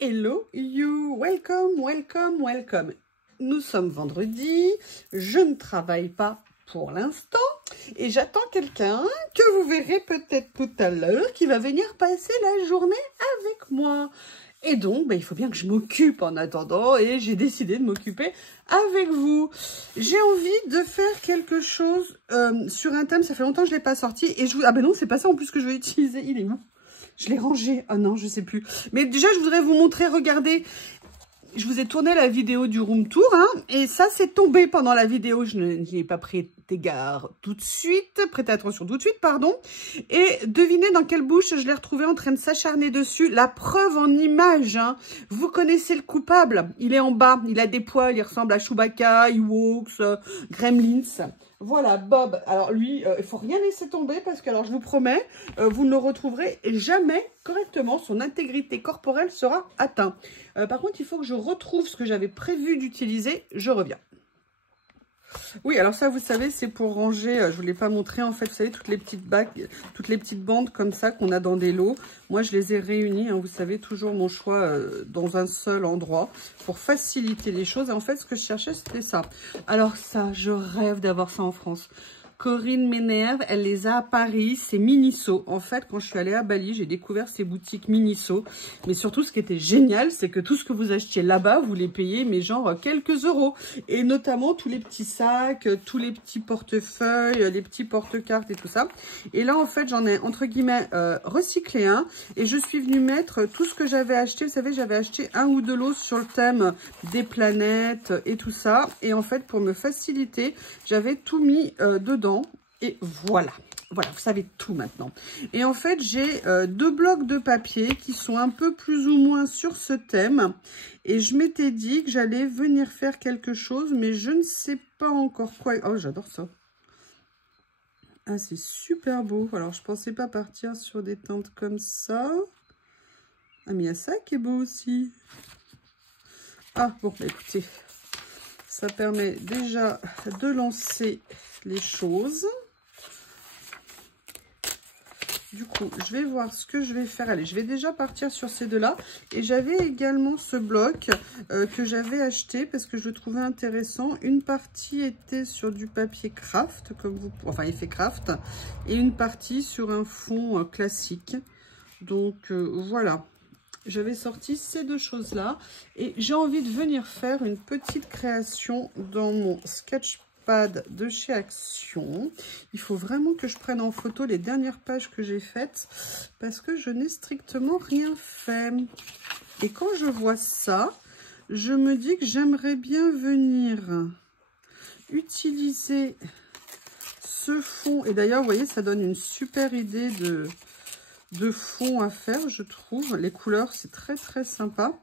Hello you, welcome, welcome, welcome. Nous sommes vendredi, je ne travaille pas pour l'instant et j'attends quelqu'un que vous verrez peut-être tout à l'heure qui va venir passer la journée avec moi. Et donc, il faut bien que je m'occupe en attendant et j'ai décidé de m'occuper avec vous. J'ai envie de faire quelque chose sur un thème, ça fait longtemps que je ne l'ai pas sorti et je vous... Ah ben non, c'est pas ça en plus que je vais utiliser, il est où? Je l'ai rangé. Ah non, je sais plus. Mais déjà, je voudrais vous montrer, regardez. Je vous ai tourné la vidéo du room tour, hein, et ça, c'est tombé pendant la vidéo. Je n'y ai pas prêté garde tout de suite, prêté attention tout de suite, pardon. Et devinez dans quelle bouche je l'ai retrouvé en train de s'acharner dessus. La preuve en image, hein. Vous connaissez le coupable. Il est en bas, il a des poils, il ressemble à Chewbacca, Ewoks, Gremlins. Voilà, Bob. Alors lui, il faut rien laisser tomber parce que, alors je vous promets, vous ne le retrouverez jamais correctement. Son intégrité corporelle sera atteinte. Par contre, il faut que je retrouve ce que j'avais prévu d'utiliser. Je reviens. Oui, alors ça, vous savez, c'est pour ranger, je ne vous l'ai pas montré, en fait, vous savez, toutes les petites bagues, toutes les petites bandes comme ça qu'on a dans des lots. Moi, je les ai réunies, hein, vous savez, toujours mon choix dans un seul endroit pour faciliter les choses. Et en fait, ce que je cherchais, c'était ça. Alors ça, je rêve d'avoir ça en France. Corinne m'énerve, elle les a à Paris, c'est Miniso. En fait, quand je suis allée à Bali, j'ai découvert ces boutiques Miniso. Mais surtout, ce qui était génial, c'est que tout ce que vous achetiez là-bas, vous les payez, mais genre quelques euros. Et notamment tous les petits sacs, tous les petits portefeuilles, les petits porte-cartes et tout ça. Et là, en fait, j'en ai, entre guillemets, recyclé un. Et je suis venue mettre tout ce que j'avais acheté. Vous savez, j'avais acheté un ou deux lots sur le thème des planètes et tout ça. Et en fait, pour me faciliter, j'avais tout mis dedans. Et voilà, voilà, vous savez tout maintenant. Et en fait, j'ai deux blocs de papier qui sont un peu plus ou moins sur ce thème. Et je m'étais dit que j'allais venir faire quelque chose, mais je ne sais pas encore quoi. Oh, j'adore ça. Ah, c'est super beau. Alors, je pensais pas partir sur des teintes comme ça. Ah, mais il y a ça qui est beau aussi. Ah, bon, bah, écoutez, ça permet déjà de lancer les choses. Du coup, je vais voir ce que je vais faire. Allez, je vais déjà partir sur ces deux-là. Et j'avais également ce bloc que j'avais acheté parce que je le trouvais intéressant. Une partie était sur du papier craft, comme vous, enfin effet craft, et une partie sur un fond classique. Donc voilà. J'avais sorti ces deux choses-là et j'ai envie de venir faire une petite création dans mon sketchpad de chez Action. Il faut vraiment que je prenne en photo les dernières pages que j'ai faites parce que je n'ai strictement rien fait. Et quand je vois ça, je me dis que j'aimerais bien venir utiliser ce fond. Et d'ailleurs, vous voyez, ça donne une super idée de fond à faire, je trouve. Les couleurs, c'est très très sympa.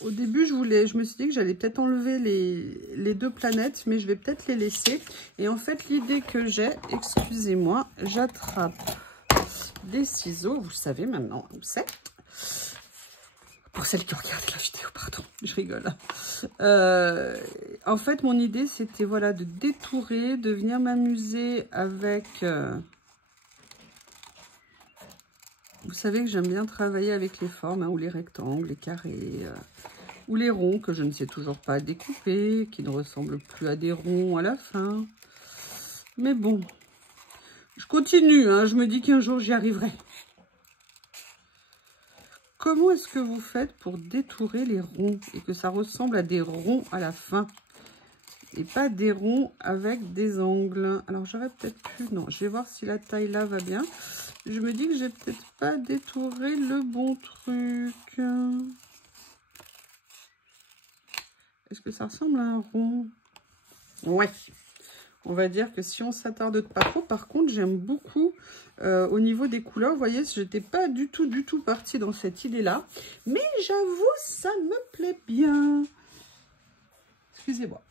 Au début, je me suis dit que j'allais peut-être enlever les deux planètes, mais je vais peut-être les laisser. Et en fait, l'idée que j'ai, excusez-moi, j'attrape des ciseaux, vous savez maintenant où c'est. Pour celles qui regardent la vidéo, pardon, je rigole. En fait, mon idée, c'était voilà, de détourer, de venir m'amuser avec... Vous savez que j'aime bien travailler avec les formes, hein, ou les rectangles, les carrés, ou les ronds que je ne sais toujours pas découper, qui ne ressemblent plus à des ronds à la fin. Mais bon, je continue, hein, je me dis qu'un jour j'y arriverai. Comment est-ce que vous faites pour détourer les ronds et que ça ressemble à des ronds à la fin? Et pas des ronds avec des angles. Alors j'aurais peut-être pu... Non, je vais voir si la taille là va bien. Je me dis que j'ai peut-être pas détouré le bon truc. Est-ce que ça ressemble à un rond? Ouais. On va dire que si on s'attarde pas trop. Par contre, j'aime beaucoup au niveau des couleurs. Vous voyez, je n'étais pas du tout partie dans cette idée-là. Mais j'avoue, ça me plaît bien. Excusez-moi.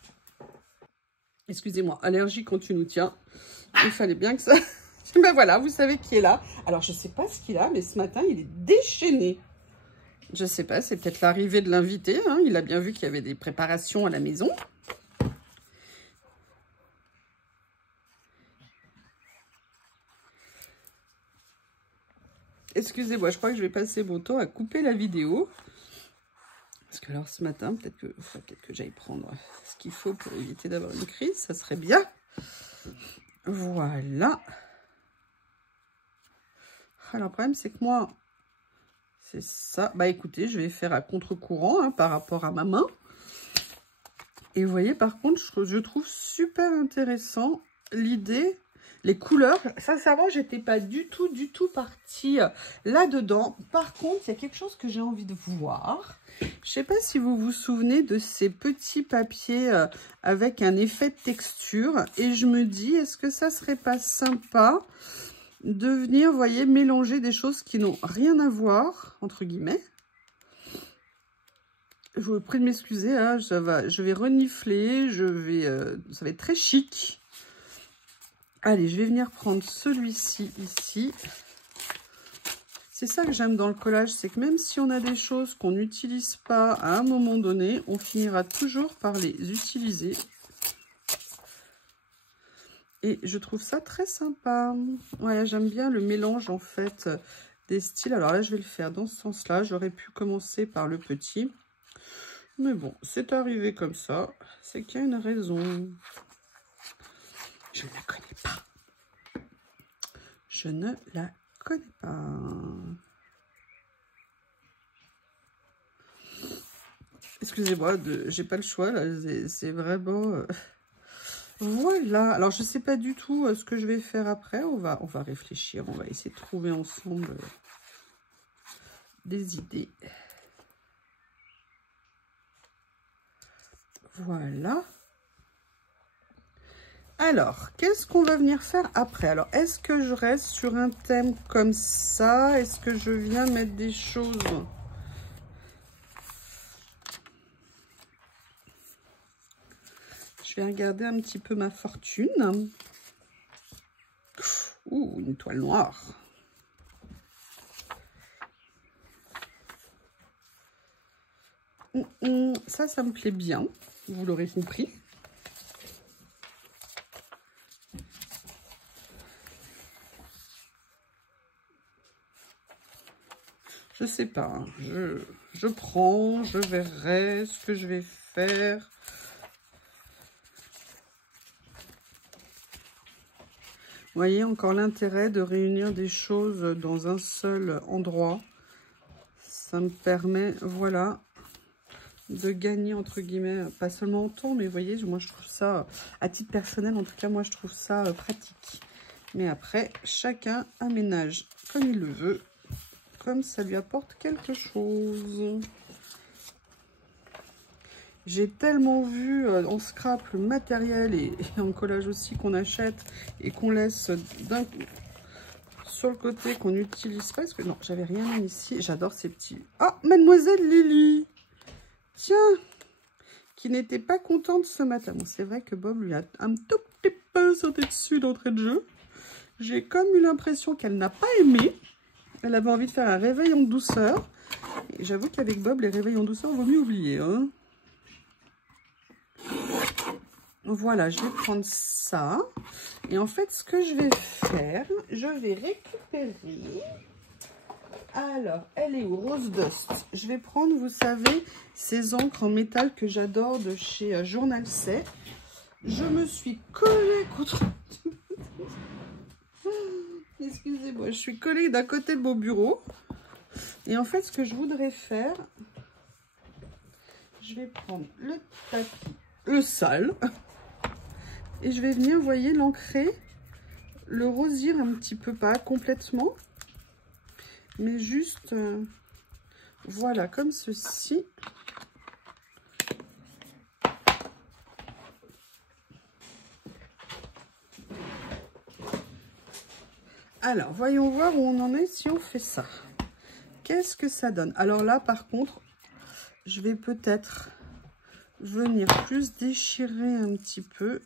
Excusez-moi, allergie quand tu nous tiens. Il fallait bien que ça... Ben voilà, vous savez qui est là. Alors, je ne sais pas ce qu'il a, mais ce matin, il est déchaîné. Je ne sais pas, c'est peut-être l'arrivée de l'invité. Hein. Il a bien vu qu'il y avait des préparations à la maison. Excusez-moi, je crois que je vais passer mon temps à couper la vidéo. Parce que alors ce matin, peut-être que j'aille prendre ce qu'il faut pour éviter d'avoir une crise, ça serait bien. Voilà. Alors le problème c'est que moi, c'est ça. Bah écoutez, je vais faire à contre-courant hein, par rapport à ma main. Et vous voyez, par contre, je trouve super intéressant l'idée, les couleurs. Sincèrement, j'étais pas du tout partie là-dedans. Par contre, il y a quelque chose que j'ai envie de voir. Je sais pas si vous vous souvenez de ces petits papiers avec un effet de texture. Et je me dis, est-ce que ça serait pas sympa de venir, vous voyez, mélanger des choses qui n'ont rien à voir, entre guillemets. Je vous prie de m'excuser, hein, je vais renifler, ça va être très chic. Allez, je vais venir prendre celui-ci, ici. C'est ça que j'aime dans le collage, c'est que même si on a des choses qu'on n'utilise pas à un moment donné, on finira toujours par les utiliser. Et je trouve ça très sympa. Ouais, j'aime bien le mélange, en fait, des styles. Alors là, je vais le faire dans ce sens-là. J'aurais pu commencer par le petit. Mais bon, c'est arrivé comme ça. C'est qu'il y a une raison. Je ne la connais pas. Je ne la connais pas. Excusez-moi, j'ai pas le choix là. C'est vraiment... Voilà. Alors, je sais pas du tout ce que je vais faire après. On va réfléchir. On va essayer de trouver ensemble des idées. Voilà. Alors, qu'est-ce qu'on va venir faire après? Alors, est-ce que je reste sur un thème comme ça? Est-ce que je viens mettre des choses? Je vais regarder un petit peu ma fortune. Ouh, une toile noire. Ça me plaît bien. Vous l'aurez compris. Je sais pas, hein. Je prends, je verrai ce que je vais faire. Vous voyez encore l'intérêt de réunir des choses dans un seul endroit. Ça me permet, voilà, de gagner, entre guillemets, pas seulement en temps, mais vous voyez, moi je trouve ça, à titre personnel, en tout cas, moi je trouve ça pratique. Mais après, chacun aménage comme il le veut, comme ça lui apporte quelque chose. J'ai tellement vu en scrap le matériel et en collage aussi qu'on achète et qu'on laisse sur le côté qu'on n'utilise pas. Parce que non, j'avais rien ici. J'adore ces petits... Ah, Mademoiselle Lily! Tiens! Qui n'était pas contente ce matin. Bon, c'est vrai que Bob lui a un tout petit peu sauté dessus d'entrée de jeu. J'ai comme eu l'impression qu'elle n'a pas aimé. Elle avait envie de faire un réveil en douceur. Et j'avoue qu'avec Bob, les réveils en douceur, vaut mieux oublier. Hein. Voilà, je vais prendre ça. Et en fait, ce que je vais faire, je vais récupérer... Alors, elle est où? Rose Dust. Je vais prendre, vous savez, ces encres en métal que j'adore de chez Journal C. Je me suis collée contre... Excusez-moi, je suis collée d'un côté de mon bureau. Et en fait, ce que je voudrais faire, je vais prendre le tapis, le sale, et je vais venir, vous voyez, l'ancrer, le rosir un petit peu, pas complètement, mais juste, voilà, comme ceci. Alors, voyons voir où on en est si on fait ça. Qu'est-ce que ça donne? Alors là, par contre, je vais peut-être venir plus déchirer un petit peu.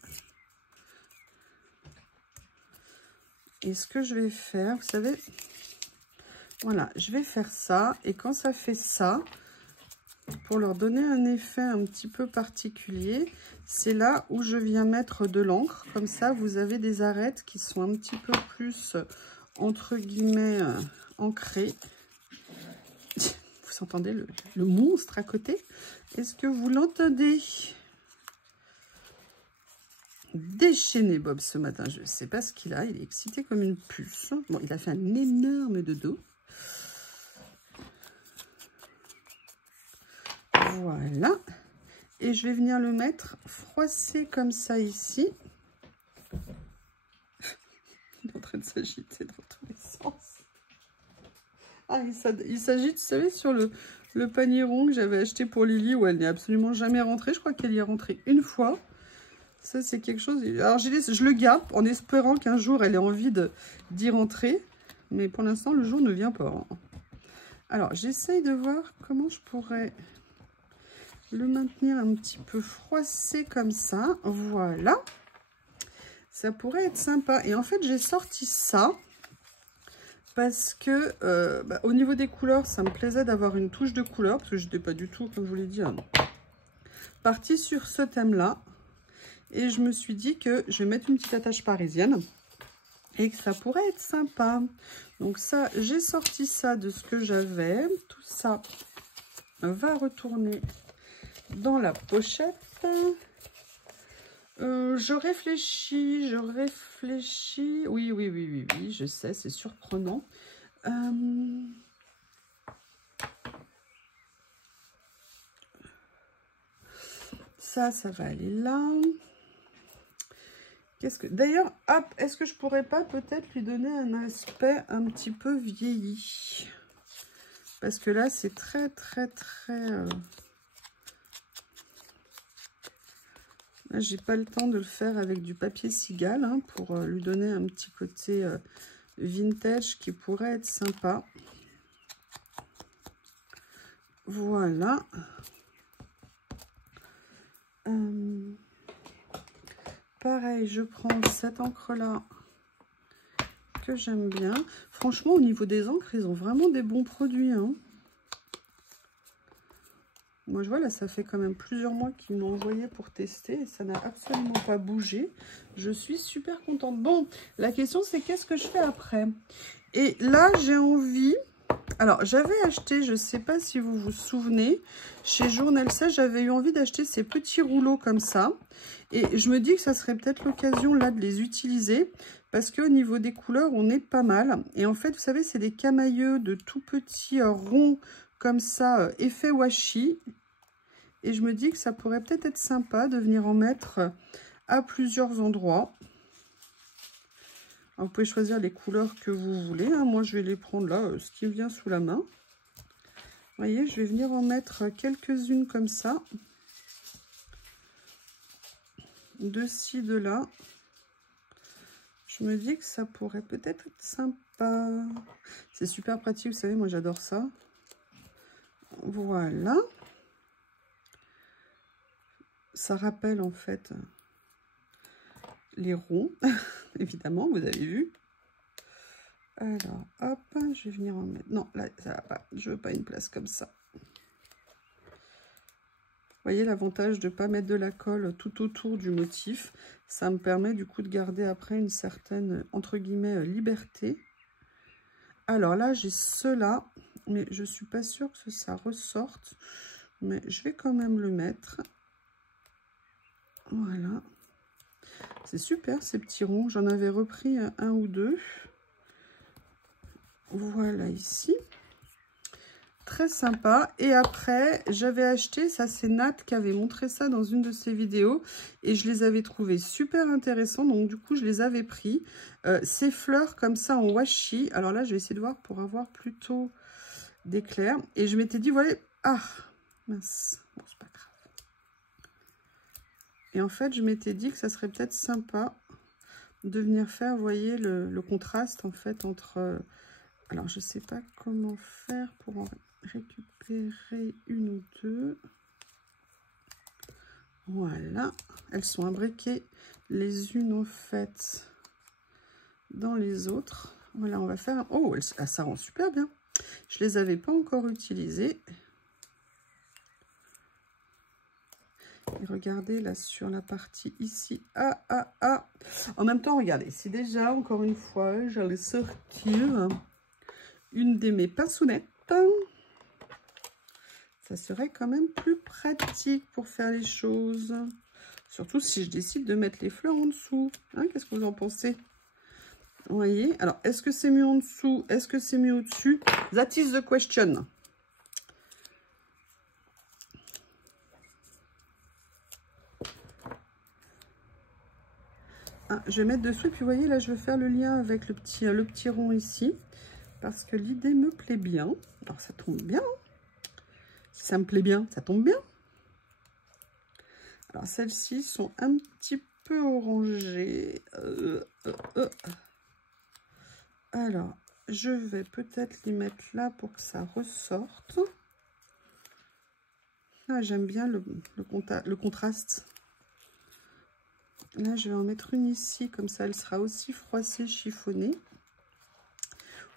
Et ce que je vais faire, vous savez, voilà, je vais faire ça. Et quand ça fait ça, pour leur donner un effet un petit peu particulier, c'est là où je viens mettre de l'encre. Comme ça, vous avez des arêtes qui sont un petit peu plus, entre guillemets, ancrées. Vous vous entendez le monstre à côté? Est-ce que vous l'entendez? Déchaîné Bob ce matin, je ne sais pas ce qu'il a, il est excité comme une puce. Bon, il a fait un énorme dodo. Voilà. Et je vais venir le mettre froissé comme ça ici. Il est en train de s'agiter dans tous les sens. Ah, il s'agite, vous savez, sur le panier rond que j'avais acheté pour Lily, où elle n'est absolument jamais rentrée. Je crois qu'elle y est rentrée une fois. Ça, c'est quelque chose... Alors, je le garde en espérant qu'un jour, elle ait envie d'y rentrer. Mais pour l'instant, le jour ne vient pas. Hein. Alors, j'essaye de voir comment je pourrais le maintenir un petit peu froissé comme ça. Voilà. Ça pourrait être sympa. Et en fait, j'ai sorti ça parce que au niveau des couleurs, ça me plaisait d'avoir une touche de couleur. Parce que je n'étais pas du tout, comme je vous l'ai dit, partie sur ce thème-là. Et je me suis dit que je vais mettre une petite attache parisienne. Et que ça pourrait être sympa. Donc ça, j'ai sorti ça de ce que j'avais. Tout ça va retourner dans la pochette. Je réfléchis. Oui, je sais, c'est surprenant. Ça va aller là. D'ailleurs, est-ce que je pourrais pas peut-être lui donner un aspect un petit peu vieilli? Parce que là, c'est très... J'ai pas le temps de le faire avec du papier cigale hein, pour lui donner un petit côté vintage qui pourrait être sympa. Voilà. Pareil, je prends cette encre-là que j'aime bien. Franchement, au niveau des encres, ils ont vraiment des bons produits. Hein. Moi, je vois, là, ça fait quand même plusieurs mois qu'ils m'ont envoyé pour tester et ça n'a absolument pas bougé. Je suis super contente. Bon, la question, c'est qu'est-ce que je fais après? Et là, j'ai envie... Alors, j'avais acheté, je ne sais pas si vous vous souvenez, chez Journal 16, j'avais eu envie d'acheter ces petits rouleaux comme ça. Et je me dis que ça serait peut-être l'occasion là de les utiliser parce qu'au niveau des couleurs, on est pas mal. Et en fait, vous savez, c'est des camailleux de tout petits ronds comme ça, effet washi. Et je me dis que ça pourrait peut-être être sympa de venir en mettre à plusieurs endroits. Alors, vous pouvez choisir les couleurs que vous voulez. Hein. Moi, je vais les prendre là, ce qui me vient sous la main. Vous voyez, je vais venir en mettre quelques-unes comme ça. De ci, de là. Je me dis que ça pourrait peut-être être sympa. C'est super pratique, vous savez, moi j'adore ça. Voilà. Ça rappelle en fait les ronds, évidemment, vous avez vu. Alors, hop, je vais venir en mettre... Non, là, ça va pas. Je veux pas une place comme ça. Vous voyez l'avantage de ne pas mettre de la colle tout autour du motif. Ça me permet du coup de garder après une certaine, entre guillemets, liberté. Alors là, j'ai cela, mais je ne suis pas sûre que ça ressorte. Mais je vais quand même le mettre. Voilà. C'est super ces petits ronds. J'en avais repris un ou deux. Voilà ici. Très sympa. Et après, j'avais acheté, ça c'est Nat qui avait montré ça dans une de ses vidéos. Et je les avais trouvés super intéressants. Donc du coup, je les avais pris. Ces fleurs comme ça en washi. Alors là, je vais essayer de voir pour avoir plutôt d'éclairs. Et je m'étais dit, voilà. Ah, mince. Bon, c'est pas grave. Et en fait, je m'étais dit que ça serait peut-être sympa de venir faire, vous voyez, le contraste en fait entre... alors, je sais pas comment faire pour en récupérer une ou deux. Voilà. Elles sont imbriquées les unes en fait dans les autres. Voilà, on va faire... Oh, ça rend super bien. Je les avais pas encore utilisées. Et regardez là sur la partie ici. En même temps, regardez, c'est déjà, encore une fois, j'allais sortir une de mes pinsonnettes. Ça serait quand même plus pratique pour faire les choses. Surtout si je décide de mettre les fleurs en dessous. Hein, qu'est-ce que vous en pensez? Vous voyez? Alors, est-ce que c'est mieux en dessous? Est-ce que c'est mieux au-dessus? That is the question. Ah, je vais mettre dessous. Et puis, vous voyez, là, je vais faire le lien avec le petit rond ici. Parce que l'idée me plaît bien. Alors, ça tombe bien. Si ça me plaît bien, ça tombe bien. Alors, celles-ci sont un petit peu orangées. Alors, je vais peut-être les mettre là pour que ça ressorte. Ah, j'aime bien le contraste. Là, je vais en mettre une ici, comme ça, elle sera aussi froissée, chiffonnée.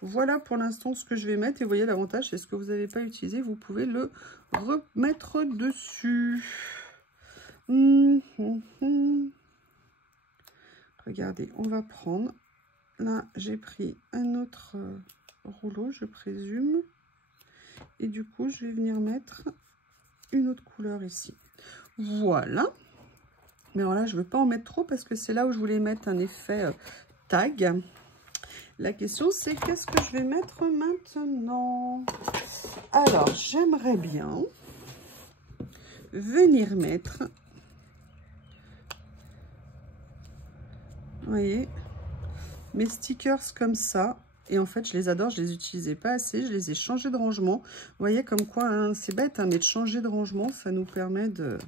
Voilà pour l'instant ce que je vais mettre. Et vous voyez, l'avantage, c'est ce que vous n'avez pas utilisé, vous pouvez le remettre dessus. Regardez, on va prendre... Là, j'ai pris un autre rouleau, je présume. Et du coup, je vais venir mettre une autre couleur ici. Voilà. Mais alors là, je ne veux pas en mettre trop parce que c'est là où je voulais mettre un effet tag. La question, c'est qu'est-ce que je vais mettre maintenant? Alors, j'aimerais bien venir mettre... Vous voyez, mes stickers comme ça. Et en fait, je les adore, je les utilisais pas assez, je les ai changés de rangement. Vous voyez comme quoi, hein, c'est bête, hein, mais de changer de rangement, ça nous permet de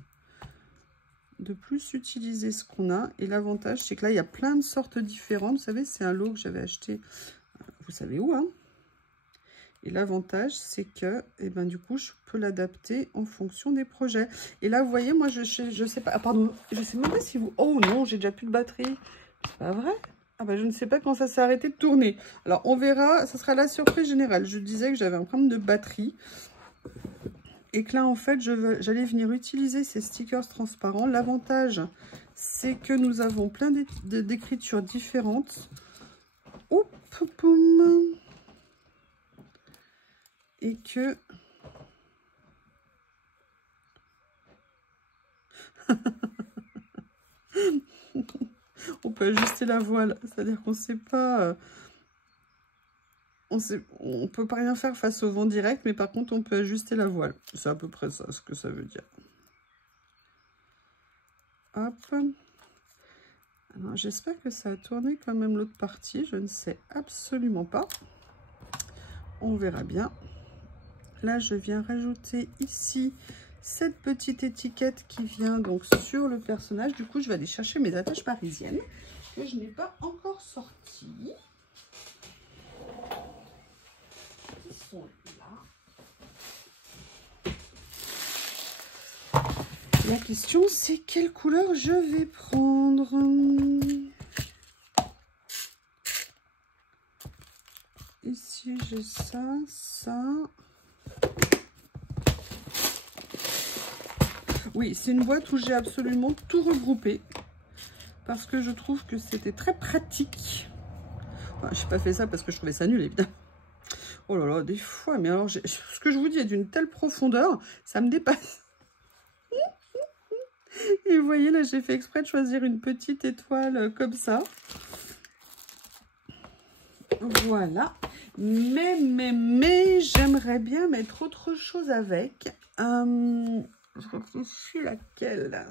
plus utiliser ce qu'on a. Et l'avantage, c'est que là, il y a plein de sortes différentes. Vous savez, c'est un lot que j'avais acheté, vous savez où, hein. Et l'avantage, c'est que, eh ben, du coup, je peux l'adapter en fonction des projets. Et là, vous voyez, moi, je sais pas, ah, pardon, je sais même pas si vous... Oh non, j'ai déjà plus de batterie. C'est pas vrai? Ah bah, je ne sais pas quand ça s'est arrêté de tourner. Alors, on verra, ça sera la surprise générale. Je disais que j'avais un problème de batterie. Et que là, en fait, j'allais venir utiliser ces stickers transparents. L'avantage, c'est que nous avons plein d'écritures différentes. Oup, poum. Et que... on peut ajuster la voile. C'est-à-dire qu'on ne sait pas... on peut pas rien faire face au vent direct, mais par contre, on peut ajuster la voile. C'est à peu près ça, ce que ça veut dire. Hop. J'espère que ça a tourné quand même l'autre partie. Je ne sais absolument pas. On verra bien. Là, je viens rajouter ici cette petite étiquette qui vient donc sur le personnage. Du coup, je vais aller chercher mes attaches parisiennes que je n'ai pas encore sorties. Qui sont là. La question, c'est quelle couleur je vais prendre. Ici, j'ai ça, ça. Oui, c'est une boîte où j'ai absolument tout regroupé. Parce que je trouve que c'était très pratique. Enfin, je n'ai pas fait ça parce que je trouvais ça nul, évidemment. Oh là là, des fois, mais alors, ce que je vous dis est d'une telle profondeur, ça me dépasse. Et vous voyez, là, j'ai fait exprès de choisir une petite étoile comme ça. Voilà. Mais, j'aimerais bien mettre autre chose avec. Je réfléchis laquelle.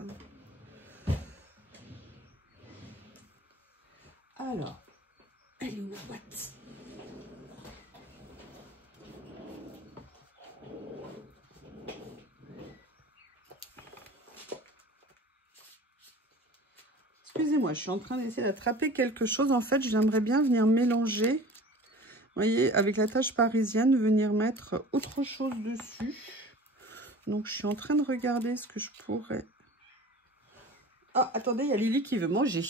Alors, elle est où la boîte? Excusez-moi, je suis en train d'essayer d'attraper quelque chose. En fait, j'aimerais bien venir mélanger, vous voyez, avec la tache parisienne, venir mettre autre chose dessus. Donc, je suis en train de regarder ce que je pourrais... Ah, attendez, il y a Lily qui veut manger.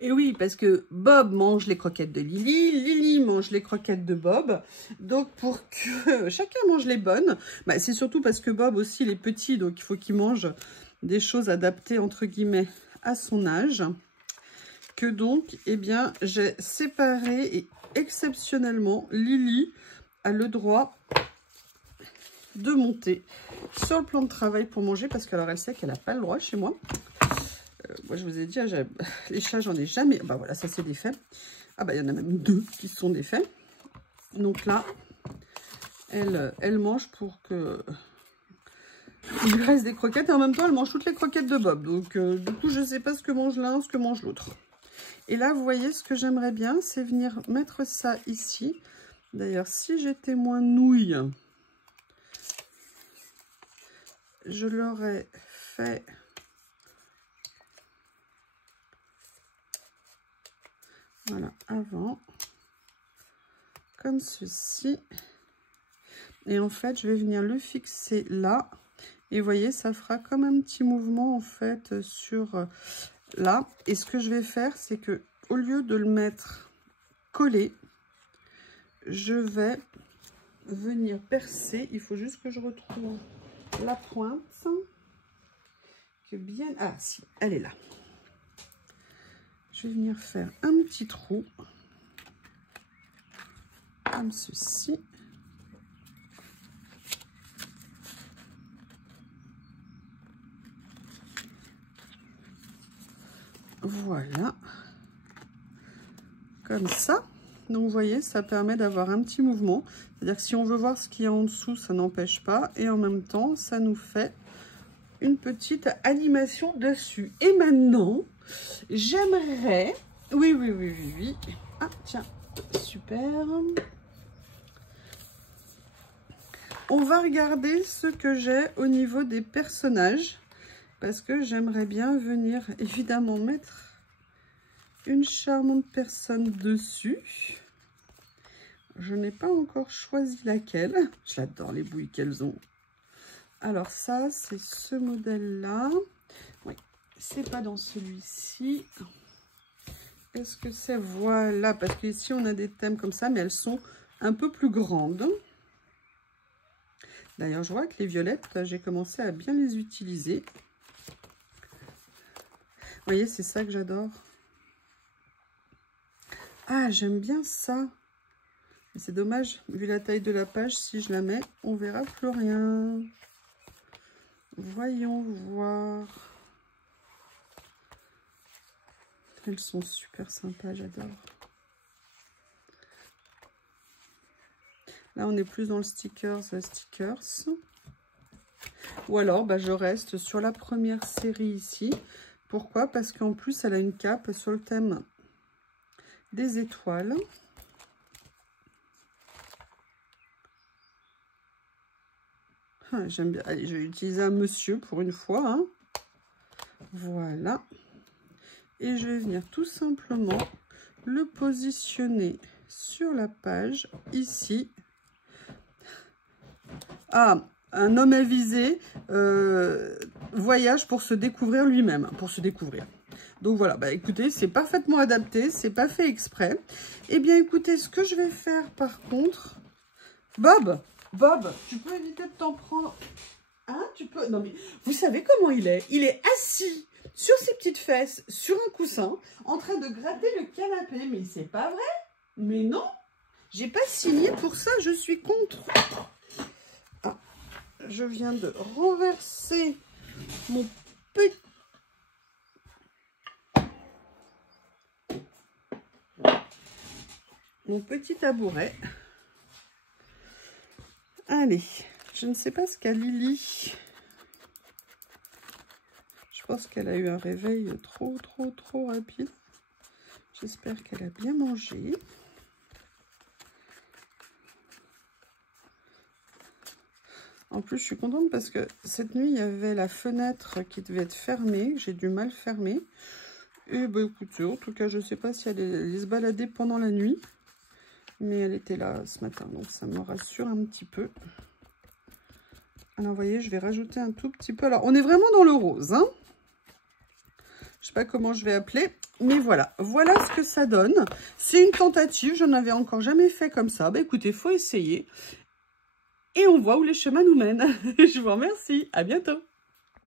Et oui, parce que Bob mange les croquettes de Lily, Lily mange les croquettes de Bob. Donc, pour que chacun mange les bonnes, bah, c'est surtout parce que Bob aussi, il est petit, donc il faut qu'il mange des choses adaptées, entre guillemets, à son âge. Que donc, eh bien, j'ai séparé et exceptionnellement, Lily a le droit de monter sur le plan de travail pour manger, parce qu'alors elle sait qu'elle n'a pas le droit chez moi. Moi, je vous ai dit, les chats, j'en ai jamais... Bah voilà, ça c'est défait. Ah bah, il y en a même 2 qui sont défaits. Donc là, elle mange pour que... il lui reste des croquettes. Et en même temps, elle mange toutes les croquettes de Bob. Donc, du coup, je ne sais pas ce que mange l'un, ce que mange l'autre. Et là, vous voyez, ce que j'aimerais bien, c'est venir mettre ça ici. D'ailleurs, si j'étais moins nouille, je l'aurais fait... Voilà, avant, comme ceci. Et en fait, je vais venir le fixer là. Et vous voyez, ça fera comme un petit mouvement, en fait, sur là. Et ce que je vais faire, c'est que au lieu de le mettre collé, je vais venir percer. Il faut juste que je retrouve la pointe. Que bien... Ah, si, elle est là. Je vais venir faire un petit trou, comme ceci. Voilà. Comme ça. Donc, vous voyez, ça permet d'avoir un petit mouvement. C'est-à-dire que si on veut voir ce qu'il y a en dessous, ça n'empêche pas. Et en même temps, ça nous fait une petite animation dessus. Et maintenant... j'aimerais... Oui. Ah, tiens, super. On va regarder ce que j'ai au niveau des personnages. Parce que j'aimerais bien venir, évidemment, mettre une charmante personne dessus. Je n'ai pas encore choisi laquelle. J'adore les bouilles qu'elles ont. Alors ça, c'est ce modèle-là. Oui. C'est pas dans celui-ci. Est-ce que c'est... Voilà, parce qu'ici, on a des thèmes comme ça, mais elles sont un peu plus grandes. D'ailleurs, je vois que les violettes, j'ai commencé à bien les utiliser. Vous voyez, c'est ça que j'adore. Ah, j'aime bien ça. C'est dommage, vu la taille de la page, si je la mets, on verra plus rien. Voyons voir. Elles sont super sympas, j'adore. Là, on est plus dans le stickers. Ou alors, bah, je reste sur la première série ici. Pourquoi? Parce qu'en plus, elle a une cape sur le thème des étoiles. Ah, j'aime bien. Allez, je vais utiliser un monsieur pour une fois. Hein. Voilà. Et je vais venir tout simplement le positionner sur la page, ici. Ah, un homme avisé, voyage pour se découvrir lui-même, pour se découvrir. Donc voilà, bah écoutez, c'est parfaitement adapté, c'est pas fait exprès. Eh bien écoutez, ce que je vais faire par contre... Bob, tu peux éviter de t'en prendre... Hein, tu peux... Non mais, vous savez comment il est? Il est assis sur ses petites fesses, sur un coussin, en train de gratter le canapé. Mais c'est pas vrai? Mais non, j'ai pas signé pour ça, je suis contre. Ah, je viens de renverser mon petit tabouret. Allez, je ne sais pas ce qu'a Lily. Je pense qu'elle a eu un réveil trop rapide. J'espère qu'elle a bien mangé. En plus, je suis contente parce que cette nuit, il y avait la fenêtre qui devait être fermée. J'ai dû mal fermer. Et bah écoutez, en tout cas, je ne sais pas si elle allait se balader pendant la nuit. Mais elle était là ce matin, donc ça me rassure un petit peu. Alors, vous voyez, je vais rajouter un tout petit peu. Alors, on est vraiment dans le rose, hein. Je ne sais pas comment je vais appeler, mais voilà. Voilà ce que ça donne. C'est une tentative, je n'en avais encore jamais fait comme ça. Bah écoutez, il faut essayer. Et on voit où les chemins nous mènent. Je vous remercie, à bientôt.